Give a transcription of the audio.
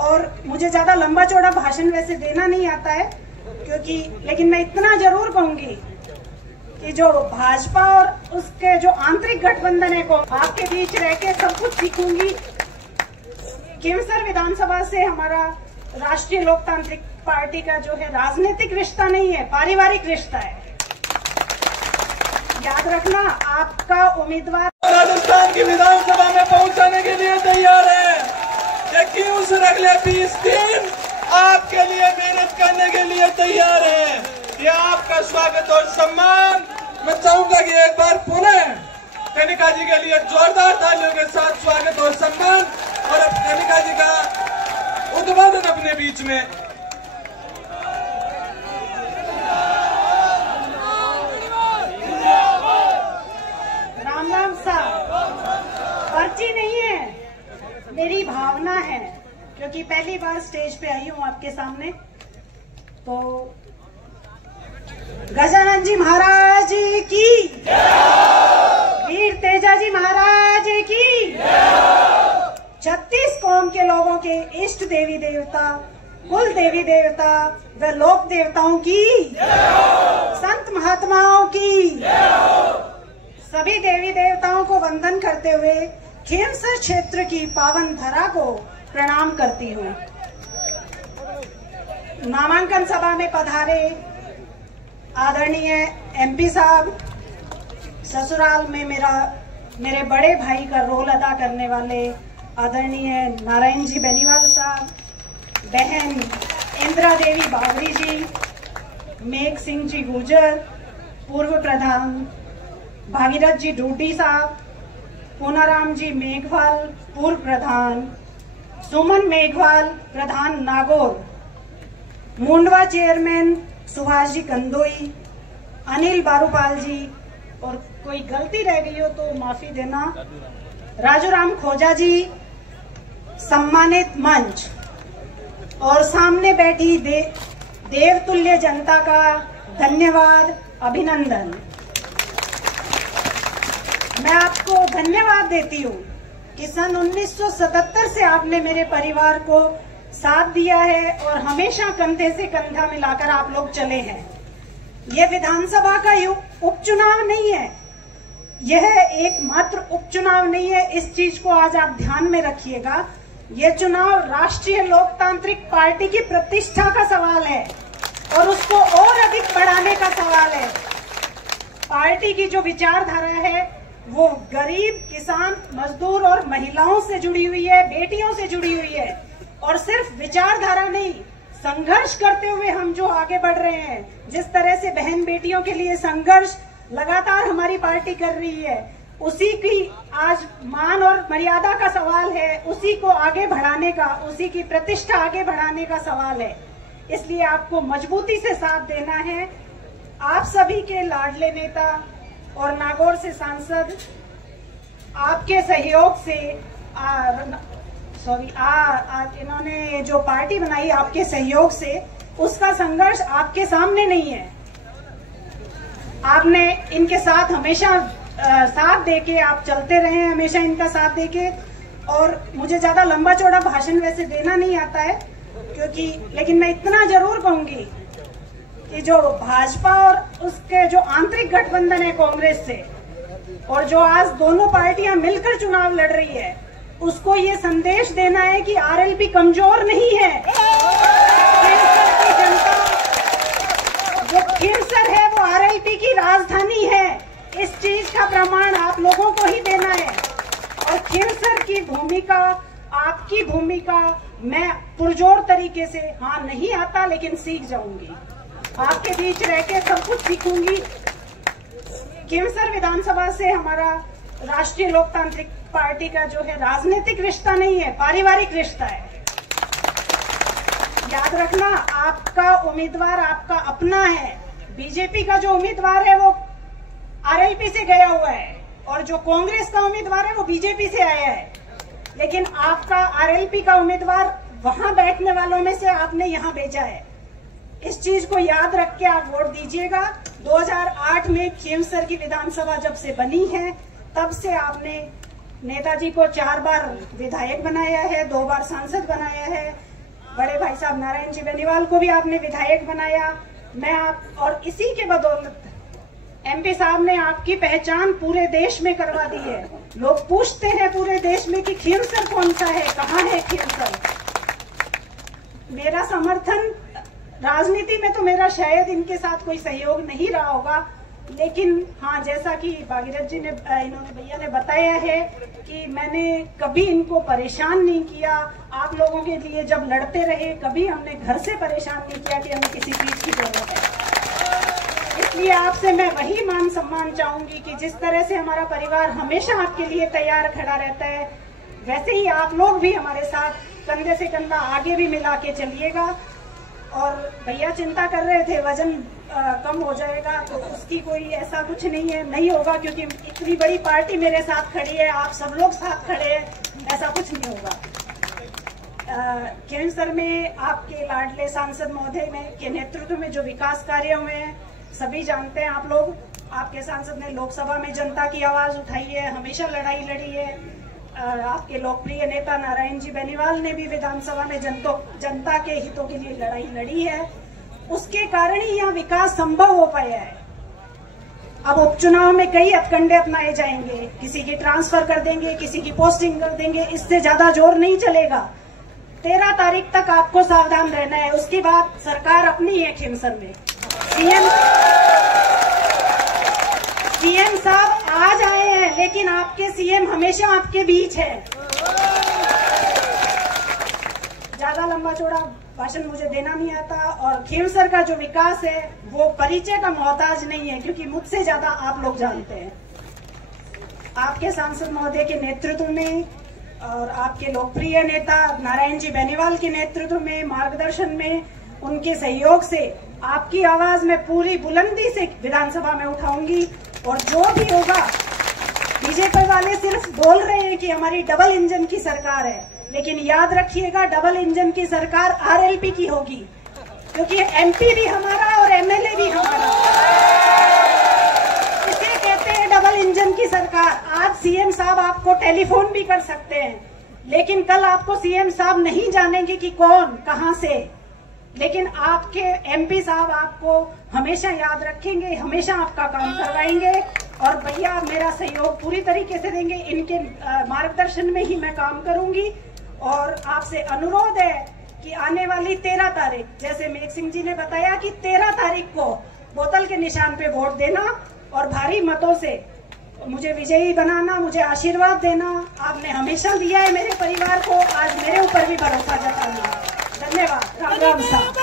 और मुझे ज्यादा लंबा चौड़ा भाषण वैसे देना नहीं आता है लेकिन मैं इतना जरूर कहूंगी कि जो भाजपा और उसके जो आंतरिक गठबंधन है को आपके बीच रह के सब कुछ सीखूंगी। खींवसर विधानसभा से हमारा राष्ट्रीय लोकतांत्रिक पार्टी का जो है राजनीतिक रिश्ता नहीं है, पारिवारिक रिश्ता है। याद रखना, आपका उम्मीदवार राजस्थान की विधानसभा में पहुंचाने के लिए तैयार है। खींवसर अगले 20 दिन आपके लिए मेहनत करने के लिए तैयार है। ये आपका स्वागत और सम्मान। मैं चाहूंगा कि एक बार पुनः कनिका जी के लिए जोरदार तालियों के साथ स्वागत और सम्मान, और अब कनिका जी का उद्बोधन अपने बीच में। राम राम साहब, पर्ची नहीं है, मेरी भावना है, क्योंकि पहली बार स्टेज पे आई हूँ आपके सामने। तो गजानन जी महाराज की, वीर तेजा जी महाराज की, 36 कौम के लोगों के इष्ट देवी देवता, कुल देवी देवता व लोक देवताओं की, संत महात्माओं की, सभी देवी देवताओं को वंदन करते हुए खींवसर क्षेत्र की पावन धरा को प्रणाम करती हूँ। नामांकन सभा में पधारे आदरणीय एमपी साहब, ससुराल में मेरे बड़े भाई का रोल अदा करने वाले आदरणीय नारायण जी बेनीवाल साहब, बहन इंदिरा देवी बावरी जी, मेघ सिंह जी गुर्जर, पूर्व प्रधान भागीरथ जी डूडी साहब, पूनाराम जी मेघवाल पूर्व प्रधान, सुमन मेघवाल प्रधान नागौर, मुंडवा चेयरमैन सुभाष जी कंदोई, अनिल बारूपाल जी, और कोई गलती रह गई हो तो माफी देना, राजूराम खोजा जी, सम्मानित मंच और सामने बैठी देवतुल्य जनता का धन्यवाद, अभिनंदन। मैं आपको धन्यवाद देती हूँ कि सन 1977 से आपने मेरे परिवार को साथ दिया है और हमेशा कंधे से कंधा मिलाकर आप लोग चले हैं। यह विधानसभा का उपचुनाव नहीं है, यह एकमात्र उपचुनाव नहीं है, इस चीज को आज आप ध्यान में रखिएगा। यह चुनाव राष्ट्रीय लोकतांत्रिक पार्टी की प्रतिष्ठा का सवाल है और उसको और अधिक बढ़ाने का सवाल है। पार्टी की जो विचारधारा है वो गरीब, किसान, मजदूर और महिलाओं से जुड़ी हुई है, बेटियों से जुड़ी हुई है, और सिर्फ विचारधारा नहीं, संघर्ष करते हुए हम जो आगे बढ़ रहे हैं, जिस तरह से बहन बेटियों के लिए संघर्ष लगातार हमारी पार्टी कर रही है, उसी की आज मान और मर्यादा का सवाल है, उसी को आगे बढ़ाने का, उसी की प्रतिष्ठा आगे बढ़ाने का सवाल है। इसलिए आपको मजबूती से साथ देना है। आप सभी के लाडले नेता और नागौर से सांसद आपके सहयोग से इन्होंने जो पार्टी बनाई आपके सहयोग से, उसका संघर्ष आपके सामने नहीं है। आपने इनके साथ हमेशा साथ देके आप चलते रहे हैं, हमेशा इनका साथ देके। और मुझे ज्यादा लंबा चौड़ा भाषण वैसे देना नहीं आता है लेकिन मैं इतना जरूर कहूंगी कि जो भाजपा और उसके जो आंतरिक गठबंधन है कांग्रेस से, और जो आज दोनों पार्टियां मिलकर चुनाव लड़ रही है, उसको ये संदेश देना है कि आरएलपी कमजोर नहीं है। खींवसर की जनता, जो खींवसर है वो आरएलपी की राजधानी है। इस चीज का प्रमाण आप लोगों को ही देना है। और खींवसर की भूमिका, आपकी भूमिका मैं पुरजोर तरीके से, हाँ नहीं आता लेकिन सीख जाऊंगी, आपके बीच रह के सब कुछ सीखूंगी। खींवसर विधानसभा से हमारा राष्ट्रीय लोकतांत्रिक पार्टी का जो है राजनीतिक रिश्ता नहीं है, पारिवारिक रिश्ता है। याद रखना, आपका उम्मीदवार आपका अपना है। बीजेपी का जो उम्मीदवार है वो आरएलपी से गया हुआ है, और जो कांग्रेस का उम्मीदवार है वो बीजेपी से आया है। लेकिन आपका आरएलपी का उम्मीदवार वहां बैठने वालों में से आपने यहां भेजा है। इस चीज को याद रख के आप वोट दीजिएगा। 2008 में खींवसर की विधानसभा जब से बनी है, तब से आपने नेताजी को 4 बार विधायक बनाया है, 2 बार सांसद बनाया है। बड़े भाई साहब नारायण जी बेनीवाल को भी आपने विधायक बनाया। मैं आप और इसी के बदौलत एमपी साहब ने आपकी पहचान पूरे देश में करवा दी है। लोग पूछते हैं पूरे देश में कि खींवसर कौन सा है, कहाँ है खींवसर। मेरा समर्थन राजनीति में तो मेरा शायद इनके साथ कोई सहयोग नहीं रहा होगा, लेकिन हाँ, जैसा कि भागीरथ जी ने भैया ने बताया है कि मैंने कभी इनको परेशान नहीं किया। आप लोगों के लिए जब लड़ते रहे, कभी हमने घर से परेशान नहीं किया कि हमें किसी चीज की जरूरत है। इसलिए आपसे मैं वही मान सम्मान चाहूंगी कि जिस तरह से हमारा परिवार हमेशा आपके लिए तैयार खड़ा रहता है, वैसे ही आप लोग भी हमारे साथ कंधे से कंधा आगे भी मिला के चलिएगा। और भैया चिंता कर रहे थे वजन कम हो जाएगा, तो उसकी कोई ऐसा कुछ नहीं है, नहीं होगा, क्योंकि इतनी बड़ी पार्टी मेरे साथ खड़ी है, आप सब लोग साथ खड़े हैं, ऐसा कुछ नहीं होगा। खींवसर में आपके लाडले सांसद महोदय के नेतृत्व में जो विकास कार्य हुए हैं, सभी जानते हैं आप लोग। आपके सांसद ने लोकसभा में जनता की आवाज उठाई है, हमेशा लड़ाई लड़ी है। आपके लोकप्रिय नेता नारायण जी बेनीवाल ने भी विधानसभा में जनता के हितों के लिए लड़ाई लड़ी है। उसके कारण ही यहाँ विकास संभव हो पाया है। अब उपचुनाव में कई हथकंडे अपनाए जाएंगे, किसी की ट्रांसफर कर देंगे, किसी की पोस्टिंग कर देंगे, इससे ज्यादा जोर नहीं चलेगा। 13 तारीख तक आपको सावधान रहना है। उसके बाद सरकार अपनी है खींवसर में। सीएम साहब आज आए हैं, लेकिन आपके सीएम हमेशा आपके बीच है। ज्यादा लंबा चौड़ा भाषण मुझे देना नहीं आता, और खींवसर का जो विकास है वो परिचय का मोहताज नहीं है, क्योंकि मुझसे ज्यादा आप लोग जानते हैं। आपके सांसद महोदय के नेतृत्व में और आपके लोकप्रिय नेता नारायण जी बेनीवाल के नेतृत्व में, मार्गदर्शन में, उनके सहयोग से आपकी आवाज मैं पूरी बुलंदी से विधानसभा में उठाऊंगी। और जो भी होगा, बीजेपी वाले सिर्फ बोल रहे हैं कि हमारी डबल इंजन की सरकार है, लेकिन याद रखिएगा डबल इंजन की सरकार आरएलपी की होगी, क्योंकि एमपी भी हमारा और एमएलए भी हमारा। इसे कहते हैं डबल इंजन की सरकार। आज सीएम साहब आपको टेलीफोन भी कर सकते हैं, लेकिन कल आपको सीएम साहब नहीं जानेंगे कि कौन कहां से, लेकिन आपके एमपी साहब आपको हमेशा याद रखेंगे, हमेशा आपका काम करवाएंगे। और भैया मेरा सहयोग पूरी तरीके से देंगे, इनके मार्गदर्शन में ही मैं काम करूंगी। और आपसे अनुरोध है कि आने वाली 13 तारीख, जैसे मेघ सिंह जी ने बताया कि 13 तारीख को बोतल के निशान पे वोट देना और भारी मतों से मुझे विजयी बनाना, मुझे आशीर्वाद देना। आपने हमेशा दिया है मेरे परिवार को, आज मेरे ऊपर भी भरोसा जताना। धन्यवाद। राम राम साहब।